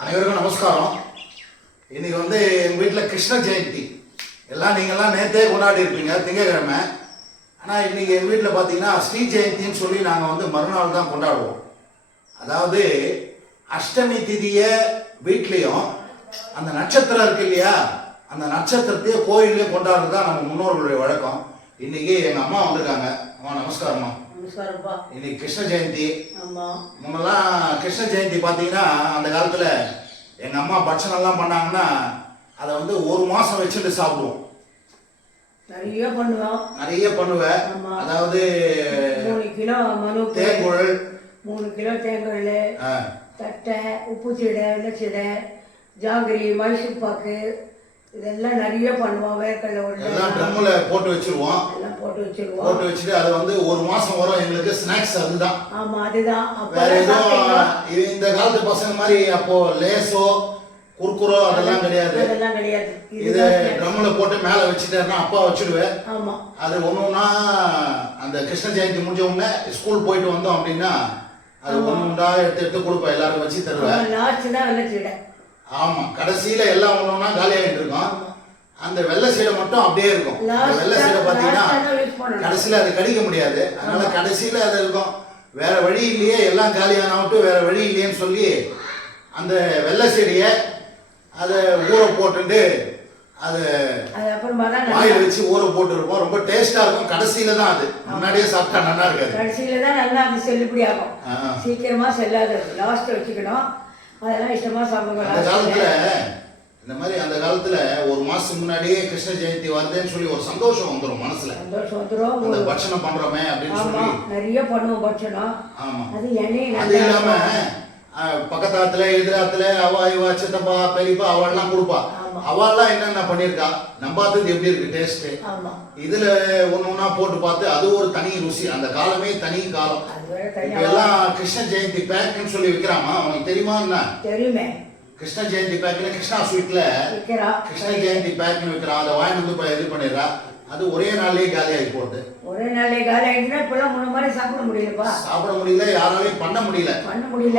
அனைவருக்கும் நமஸ்காரம். இன்னைக்கு எங்கள் வீட்டில் கிருஷ்ண ஜெயந்தி நீங்கள்லாம் நேற்றே கொண்டாடி இருப்பீங்க திங்கக்கிழமை. ஆனால் இன்னைக்கு எங்கள் வீட்டில் பார்த்தீங்கன்னா ஸ்ரீ ஜெயந்தின்னு சொல்லி நாங்கள் மறுநாள் தான் கொண்டாடுவோம். அதாவது அஷ்டமி திதியை வீட்லேயும் அந்த நட்சத்திரம் இருக்கு இல்லையா, அந்த நட்சத்திரத்தையே கோயிலே கொண்டாடுறது தான் நம்ம முன்னோர்களுடைய வழக்கம். இன்னைக்கு எங்கள் அம்மா வந்திருக்காங்க. அம்மா நமஸ்காரம்மா. இன்னைக்கு கிருஷ்ண ஜெயந்தி. முன்னெல்லாம் கிருஷ்ண ஜெயந்தி பார்த்தீங்கன்னா அந்த காலத்தில் எங்கள் அம்மா பட்சணம்லாம் பண்ணாங்கன்னா அதை ஒரு மாதம் வச்சுட்டு சாப்பிடுவோம். நிறைய பண்ணுவேன். அதாவது 3 கிலோ தேங்குழல், 3 கிலோ தேங்குழல், தட்டை, உப்பு சீடை, வெள்ளச்சீடை, ஜாங்கிரி, மைசூர் பாக்கு, இதெல்லாம் நிறைய பண்ணுவோம். வேர்க்கடலை எல்லாம் ட்ரம்ல போட்டு வச்சிருவோம். போட்டு வச்சுட்டு அது ஒரு மாசம் வரும் எங்களுக்கு ஸ்நாக்ஸ். அதுதான். ஆமா, அதுதான். வேற எதுவும் இந்த காலத்து பசங்க மாதிரி அப்போ லேசோ குர்குரோ அதெல்லாம் கிடையாது. இது ட்ரம்ல போட்டு மேல வச்சுட்டேன்னா அப்பா வச்சிடுவேன். அது ஒண்ணுன்னா அந்த கிருஷ்ண ஜெயந்தி முடிஞ்ச உடனே ஸ்கூல் போயிட்டு வந்தோம் அப்படின்னா அது ஒண்ணுண்டா எடுத்து கொடுப்பேன், எல்லாரும் வச்சு தருவேன். ஆமா, கடைசியில எல்லாம் ஒண்ணுன்னா காலியாகிட்டு இருக்கும். அந்த வெள்ளை சீடை மட்டும் அப்படியே இருக்கும். வெள்ளை சீடை பாத்தீங்கன்னா கடைசியில அது கடிக்க முடியாது, அதனால கடைசியில அது இருக்கும். வேற வழி இல்லையே, எல்லாம் காலியானவிட்டு வேற வழி இல்லையேன்னு சொல்லி அந்த வெள்ளை சீடைய அதை ஊற போட்டுட்டு அது வாயில் வச்சு ஊற போட்டு இருப்போம். ரொம்ப டேஸ்டா இருக்கும். கடைசியில தான் அது, முன்னாடியே சாப்பிட்டா நல்லா இருக்காது. கடைசியில தான் நல்லா அது செல்லுபடி ஆகும். சீக்கிரமா செல்லாது, லாஸ்ட் வச்சுக்கணும். அதெல்லாம் இஷ்டமா சாப்பிடுவோம். அந்த காலத்துல இந்த மாதிரி அந்த காலத்துல ஒரு மாசம் முன்னாடியே கிருஷ்ண ஜெயந்தி வருதுன்னு சொல்லி ஒரு சந்தோஷம் வந்துடும் மனசுல. அந்த பட்சணம் பண்றோமே அப்படின்னு சொல்லி நிறைய பண்ணுவோம் பட்சணம். ஆமா, அது எண்ணெய் அது இல்லாம பக்கத்தாத்துல எதிராத்துல அவா இவா சித்தப்பா பெரியப்பா அவெல்லாம் கொடுப்பா. அவெல்லாம் என்னென்ன பண்ணிருக்கா, நம்பாதது எப்படி இருக்கு டேஸ்ட். இதுல ஒண்ணா போட்டு பார்த்து அது ஒரு தனி ருசி. அந்த காலமே தனி காலம். எல்லாம் கிருஷ்ண ஜெயந்தி பேக்னு சொல்லி விற்கிறாமா, உனக்கு தெரியுமா? என்ன தெரியுமே, கிருஷ்ண ஜெயந்தி பேக்ல கிருஷ்ணா ஸ்வீட்ல கிருஷ்ண ஜெயந்தி பேக்னு விற்கிறான். அதை வாங்கி இது பண்ணிடுறா. அது ஒரே நாள்லயே காலி ஆகி போகுது. ஒரே நாள்லயே காலி ஆயிடுச்சுன்னா இப்பெல்லாம் முன்ன மாதிரி சாப்பிட முடியலப்பா. சாப்பிட முடியல, யாராலையும் பண்ண முடியல.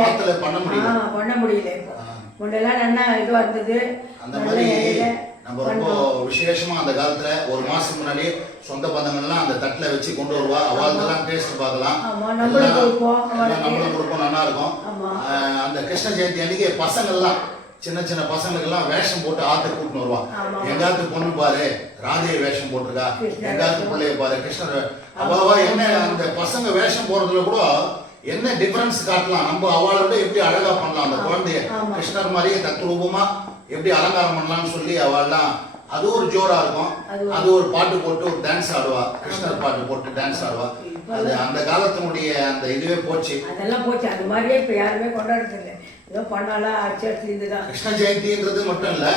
ஆத்துல பண்ண முடியல. முன்னெல்லாம் நல்லா இதுவா இருந்தது. அந்த மாதிரி நம்ம ரொம்ப விசேஷமா அந்த காலத்துல ஒரு மாசம் முன்னாடி சொந்த பந்தங்கள்லாம் அந்த தட்டுல வச்சு கொண்டு வருவா. அவளுக்கெல்லாம் டேஸ்ட் பார்க்கலாம், நம்மளும் கொடுப்போம், நல்லா இருக்கும். அந்த கிருஷ்ண ஜெயந்தி அன்னைக்கு பசங்கள்லாம் சின்ன சின்ன பசங்களுக்கெல்லாம் வேஷம் போட்டு ஆத்து கூட்டின்னு வருவான். எங்காத்து பொண்ணு பாரு ராதைய வேஷம் போட்டிருக்கா, எங்காத்து பிள்ளைய பாரு கிருஷ்ணர். அவாவா என்ன அந்த பசங்க வேஷம் போறதுல கூட என்ன டிஃபரன்ஸ் காட்டலாம், நம்ம அவளோட எப்படி அழகா பண்ணலாம். அந்த குழந்தைய கிருஷ்ணர் மாதிரியே தத்ரூபமா எப்படி அலங்காரம் பண்ணலாம்னு சொல்லி அவள்லாம் அது ஒரு ஜோரா இருக்கும். அது ஒரு பாட்டு போட்டு ஒரு டான்ஸ் ஆடுவா, கிருஷ்ணர் பாட்டு போட்டு டான்ஸ் ஆடுவா. அது அந்த காலத்தினுடைய அந்த இதுவே போச்சு. அதெல்லாம் போச்சு. அது மாதிரியே இப்ப யாருமே கொண்டாடுறது இல்லை. ஏதோ பண்ணாலா அச்சடிச்சுதான். கிருஷ்ண ஜெயந்தின்றது மட்டும் இல்ல,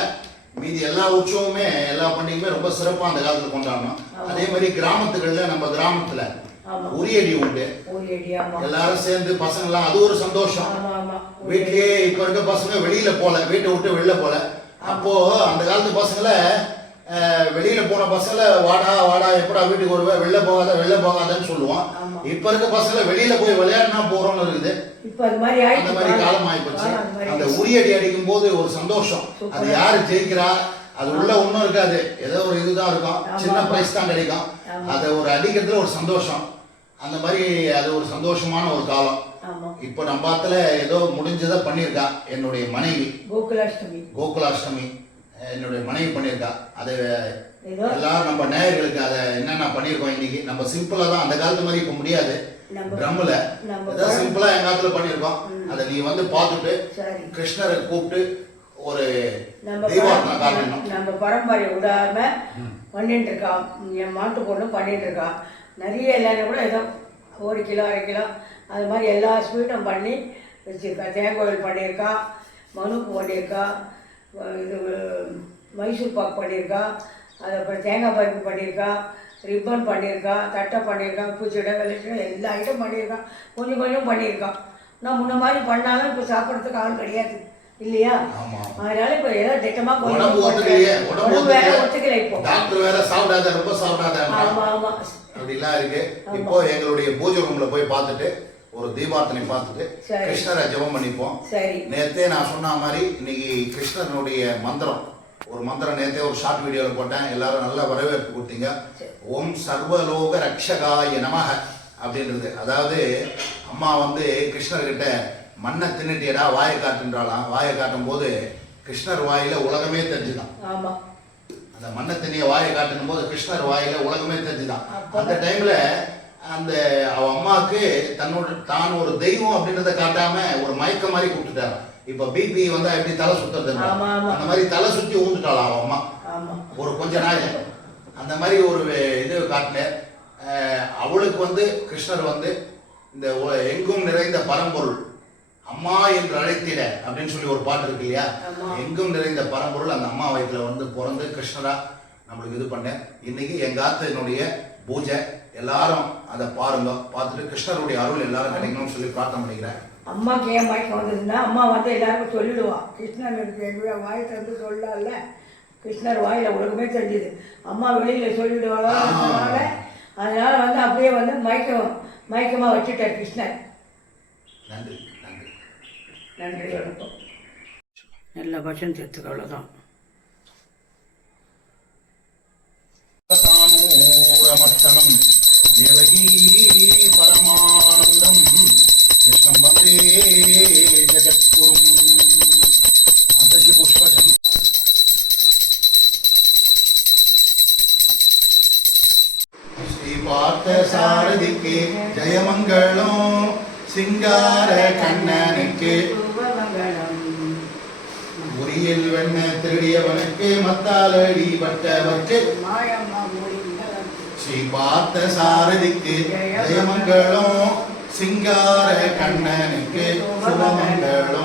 மீதி எல்லா உற்சவமே எல்லா பண்டிகையுமே ரொம்ப சிறப்பா அந்த காலத்துல கொண்டாடணும். அதே மாதிரி கிராமத்துகள்ல நம்ம கிராமத்துல உரியடி உண்டு. எல்லாரும் சேர்ந்து பசங்க எல்லாம் அது ஒரு சந்தோஷம். வீட்லயே இப்ப இருக்க பசங்க வெளியில போல, வீட்டை விட்டு வெளில போல. அப்போ அந்த காலத்து பசங்களை வெளியில போன பசங்களை வாடா வாடா எப்படா வீட்டுக்கு வருவ, வெளில போகாதன்னு சொல்லுவோம். இப்ப இருக்க பசங்களை வெளியில போய் விளையாடினா போறோம்னு இருக்குது. அந்த மாதிரி காலம் ஆயிப்போச்சு. அந்த உரியடி அடிக்கும் போது ஒரு சந்தோஷம். அது யாரு ஜெயிக்கிறா, அது உள்ள ஒண்ணும் இருக்காது, ஏதோ ஒரு இதுதான் இருக்கும், சின்ன பிரைஸ் தான் கிடைக்கும். அதை ஒரு அடிக்கிறதுல ஒரு சந்தோஷம். அந்த மாதிரி அது ஒரு சந்தோஷமான ஒரு காலம். இப்ப நம்ம பாத்துல ஏதோ முடிஞ்சதை பண்ணிருக்கா என்னுடைய மனைவி. கோகுலாஷ்டமி என்னுடைய மனைவி பண்ணிருக்கா. அது எல்லாரும் நம்ம நேயர்களுக்கு அதை என்னென்ன பண்ணிருக்கோம் இன்னைக்கு. நம்ம சிம்பிளா தான், அந்த காலத்து மாதிரி இப்ப முடியாது. ட்ரம்ல ஏதாவது சிம்பிளா எங்க காலத்துல பண்ணிருக்கோம். அதை நீ பார்த்துட்டு கிருஷ்ணரை கூப்பிட்டு ஒரு தெய்வாத்மா காட்டணும். நம்ம பரம்பரை விடாம பண்ணிட்டு இருக்கான். என் மாட்டு பொண்ணு பண்ணிட்டு இருக்கான். நிறைய எல்லாரும் கூட ஏதோ 1 கிலோ 1/2 கிலோ அது மாதிரி எல்லா ஸ்வீட்டும் பண்ணி வச்சுருக்கா. தேங்காய் பண்ணியிருக்கா, மனுப்பு பண்ணியிருக்கா, இது மைசூர் பாக்கு பண்ணியிருக்கா, அது அப்புறம் தேங்காய் பருப்பு பண்ணியிருக்கா, ரிப்பன் பண்ணியிருக்கா, தட்டை பண்ணியிருக்கா, பூச்செடை வெள்ளச்செடை எல்லா ஐட்டம் பண்ணியிருக்கா. கொஞ்சம் கொஞ்சம் பண்ணியிருக்கா. நான் முன்ன மாதிரி பண்ணாலும் இப்போ சாப்பிட்றதுக்கு ஆள் கிடையாது இல்லையா? அதனால இப்ப ஏதோ திட்டமா ஒத்துக்கல. இப்போ டாக்டர் வேற சாப்பிடாத, ரொம்ப சாப்பிடாத அப்படிலாம் இருக்கு. இப்போ எங்களுடைய பூஜை ரூம்ல போய் பார்த்துட்டு ஒரு தீபார்த்தனை பார்த்துட்டு சரி. கிருஷ்ணரை ஜெபம் பண்ணிப்போம். சரி. நேத்தே நான் சொன்ன மாதிரி இன்னைக்கு கிருஷ்ணனுடைய மந்திரம் ஒரு மந்திரம் நேத்தே ஒரு ஷார்ட் வீடியோவில் போட்டேன். எல்லாரும் நல்ல வரவேற்பு கொடுத்தீங்க. ஓம் சர்வலோக ரக்ஷகாய நமஹ அப்படின்றது. அதாவது அம்மா வந்து கிருஷ்ணர்கிட்ட மண்ணை தின்னுட்டியடா வாயை காட்டுன்றாலாம். வாயை காட்டும் போது கிருஷ்ணர் வாயில உலகமே தெரிஞ்சுதான். ஆமா. அந்த மண்ணை தின்னிய வாயை காட்டும் போது கிருஷ்ணர் வாயில உலகமே தெரிஞ்சுதான். அந்த டைம்ல அந்த அவ அம்மாவுக்கு தான் ஒரு தெய்வம் அப்படின்றத காட்டாம ஒரு மயக்க மாதிரி கூப்பிட்டுட்டாரு. இப்ப பிபி வந்தா எப்படி தலை சுத்துறது அந்த மாதிரி தலை சுத்தி ஊந்துட்டாளா அவ அம்மா ஒரு கொஞ்ச நாள். அந்த மாதிரி ஒரு இது காட்டின அவளுக்கு வந்து கிருஷ்ணர் வந்து இந்த எங்கும் நிறைந்த பரம்பொருள் அம்மா என்று அழைத்திட அப்படின்னு சொல்லி ஒரு பாட்டு இருக்கு இல்லையா? எங்கும் நிறைந்த பரம்பொருள் அந்த அம்மா வயிற்றுல வந்து பிறந்து கிருஷ்ணரா நம்மளுக்கு இது பண்ணேன். இன்னைக்கு எங்க ஆத்தனுடைய பூஜை எல்லாரும் அதை பாருங்க. பார்த்துட்டு கிருஷ்ணருடைய அருள் எல்லாரும் கிடைக்கணும்னு சொல்லி பிரார்த்தனை பண்ணிக்கிறேன். அம்மாக்கு ஏன் மயக்கம் வந்ததுன்னா அம்மா வந்து எல்லாருக்கும் சொல்லிடுவா. கிருஷ்ணர் எங்க வாய் தந்து சொல்லல. கிருஷ்ணர் வாயில உலகமே தெரிஞ்சுது. அம்மா வெளியில சொல்லிடுவாங்க. அதனால வந்து அப்படியே வந்து மயக்கமா வச்சுட்டார் கிருஷ்ணர். நன்றி நன்றி நன்றி. வணக்கம். நல்ல பட்சம் சேர்த்துக்க. அவ்வளோதான். சானூரமர்த்தனம் தேவகீ பரமானந்தம் கிருஷ்ணம் வந்தே ஜெகத்குரும் அதசி புஷ்பசம். ஸ்ரீ பார்த்த சாரதிக்கு ஜெயமங்களம் சிங்கார கண்ணனுக்கு உரியில் வெண்ண திருடியவனுக்கு மத்தாலடி பட்டவர்க்கு ஸ்ரீ பார்த்த சாரதிக்கு ஜெயமங்களம் சிங்கார கண்ணனுக்கு சுபமங்களம்.